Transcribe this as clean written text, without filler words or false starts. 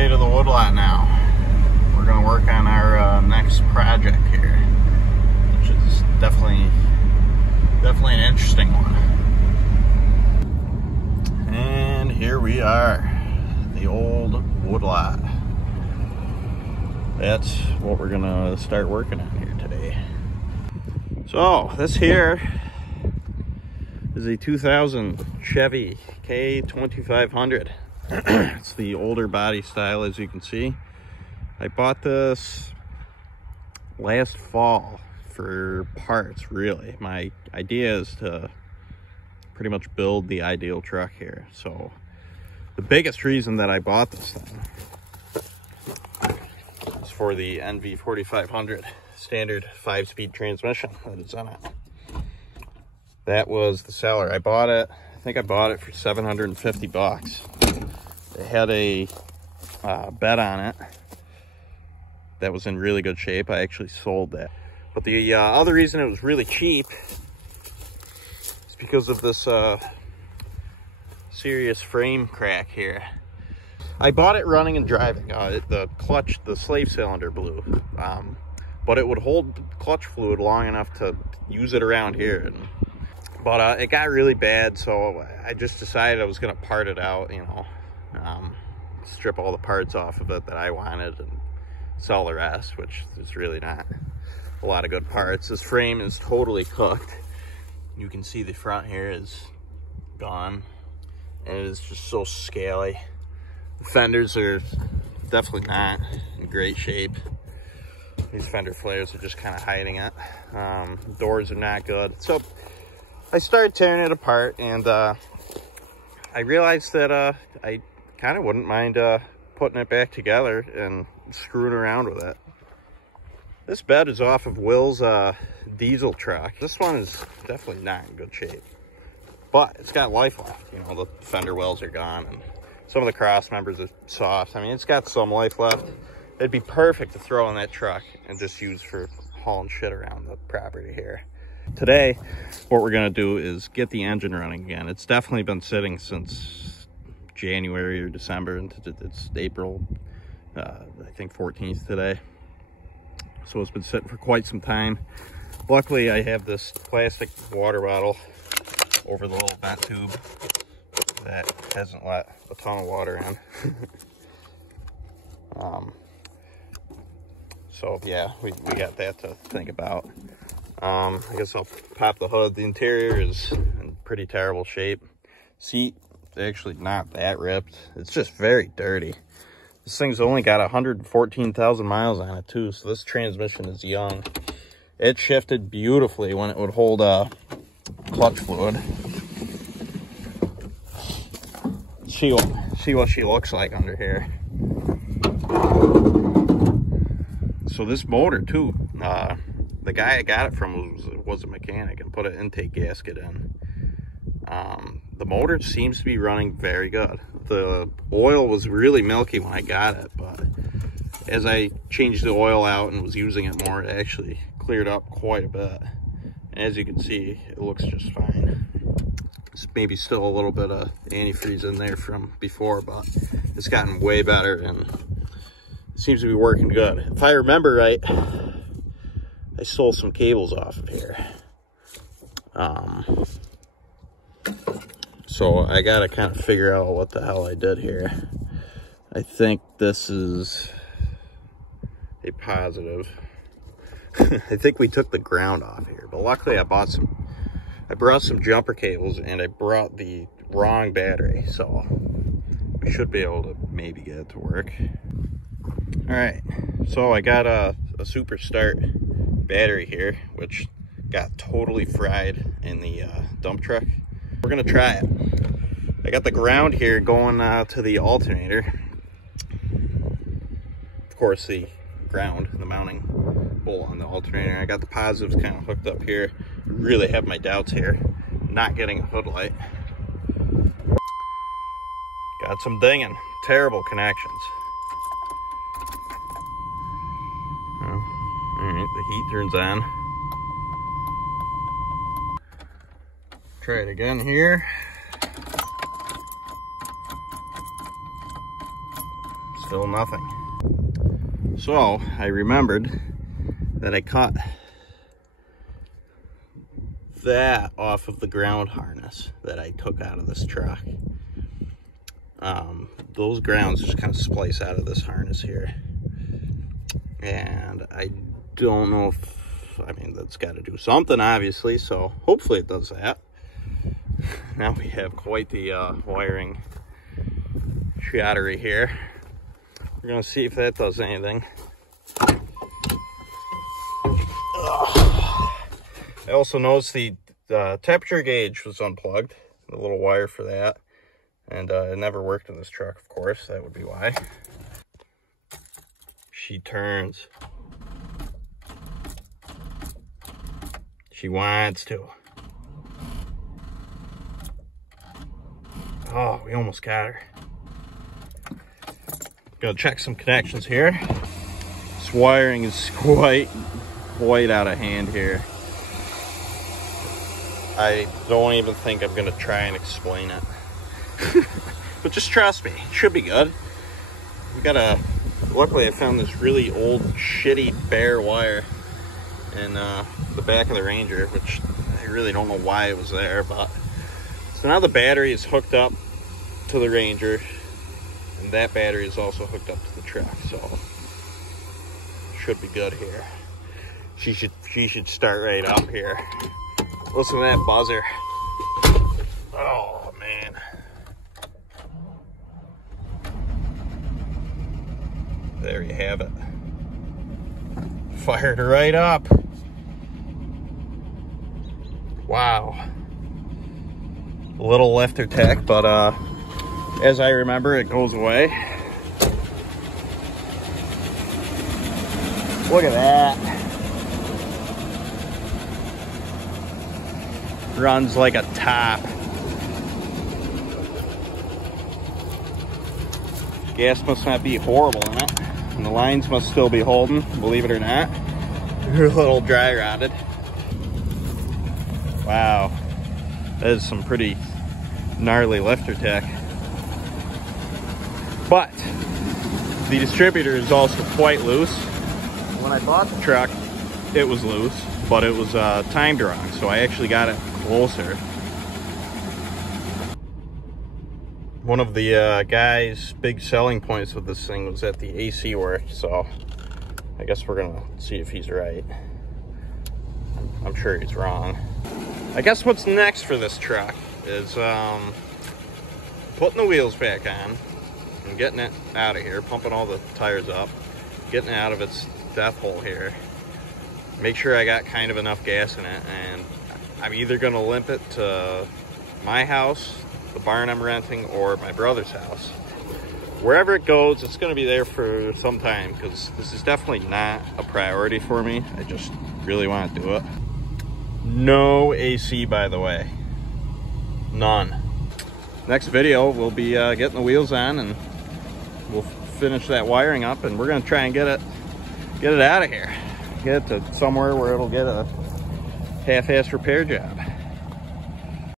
way to the woodlot now. We're gonna work on our next project here, which is definitely an interesting one. And here we are, the old woodlot. That's what we're gonna start working on here today. So this here is a 2000 Chevy K2500. It's the older body style, as you can see. I bought this last fall for parts, really. My idea is to pretty much build the ideal truck here. So the biggest reason that I bought this thing is for the NV4500 standard 5-speed transmission that is in it. That was the seller. I bought it, I think I bought it for 750 bucks. It had a bed on it that was in really good shape. I actually sold that. But the other reason it was really cheap is because of this serious frame crack here. I bought it running and driving. The clutch, the slave cylinder blew. But it would hold clutch fluid long enough to use it around here. But it got really bad, so I just decided I was gonna part it out, you know. Strip all the parts off of it that I wanted and sell the rest, which is really not a lot of good parts. This frame is totally cooked. You can see the front here is gone, and it is just so scaly. The fenders are definitely not in great shape. These fender flares are just kind of hiding it. Doors are not good. So I started tearing it apart, and I realized that I kind of wouldn't mind putting it back together and screwing around with it. This bed is off of Will's diesel truck. This one is definitely not in good shape, but it's got life left. You know, the fender wells are gone, and some of the cross members are soft. I mean, it's got some life left. It'd be perfect to throw in that truck and just use for hauling shit around the property here. Today, what we're gonna do is get the engine running again. It's definitely been sitting since January or December, and it's April, I think 14th today. So it's been sitting for quite some time. Luckily, I have this plastic water bottle over the little vent tube that hasn't let a ton of water in. So yeah, we got that to think about. I guess I'll pop the hood. The interior is in pretty terrible shape. Seat, actually not that ripped. It's just very dirty. This thing's only got 114,000 miles on it too, so this transmission is young. It shifted beautifully when it would hold clutch fluid. See what she looks like under here. So this motor too, the guy I got it from was a mechanic and put an intake gasket in. The motor seems to be running very good. The oil was really milky when I got it, but as I changed the oil out and was using it more, it actually cleared up quite a bit. And as you can see, it looks just fine. There's maybe still a little bit of antifreeze in there from before, but it's gotten way better and it seems to be working good. If I remember right, I stole some cables off of here. So I gotta kind of figure out what the hell I did here. I think this is a positive. I think we took the ground off here, but luckily I brought some jumper cables, and I brought the wrong battery, so we should be able to maybe get it to work. All right, so I got a Super Start battery here, which got totally fried in the dump truck. We're gonna try it. I got the ground here going to the alternator. Of course, the ground, the mounting bolt on the alternator. I got the positives kind of hooked up here. Really have my doubts here. Not getting a hood light. Got some dinging. Terrible connections. Well, all right, the heat turns on. Try it again here. Still nothing. So I remembered that I cut that off of the ground harness that I took out of this truck. Those grounds just kind of splice out of this harness here. And I don't know if, I mean, that's got to do something, obviously, so hopefully it does that. Now we have quite the wiring shottery here. We're going to see if that does anything. I also noticed the temperature gauge was unplugged, the little wire for that. And it never worked in this truck, of course. That would be why. She turns. She wants to. Oh, we almost got her. Gonna check some connections here. This wiring is quite out of hand here. I don't even think I'm gonna try and explain it. But just trust me, it should be good. We got luckily I found this really old shitty bare wire in the back of the Ranger, which I really don't know why it was there, but so now the battery is hooked up to the Ranger, and that battery is also hooked up to the truck, so should be good here. She should start right up here. Listen to that buzzer. Oh man. There you have it. Fired right up. Wow. A little lifter tech, but as I remember, it goes away. Look at that. Runs like a top. Gas must not be horrible in it. And the lines must still be holding, believe it or not. They're a little dry rotted. Wow. That is some pretty gnarly lifter tech. But the distributor is also quite loose. When I bought the truck, it was loose, but it was timed wrong, so I actually got it closer. One of the guy's big selling points with this thing was that the AC worked, so I guess we're gonna see if he's right. I'm sure he's wrong. I guess what's next for this truck is putting the wheels back on and getting it out of here, pumping all the tires up, getting it out of its death hole here. Make sure I got kind of enough gas in it, and I'm either gonna limp it to my house, the barn I'm renting, or my brother's house. Wherever it goes, it's going to be there for some time, because this is definitely not a priority for me. I just really want to do it. No AC, by the way. None. Next video, we'll be getting the wheels on, and we'll finish that wiring up, and we're going to try and get it out of here. Get it to somewhere where it'll get a half-assed repair job.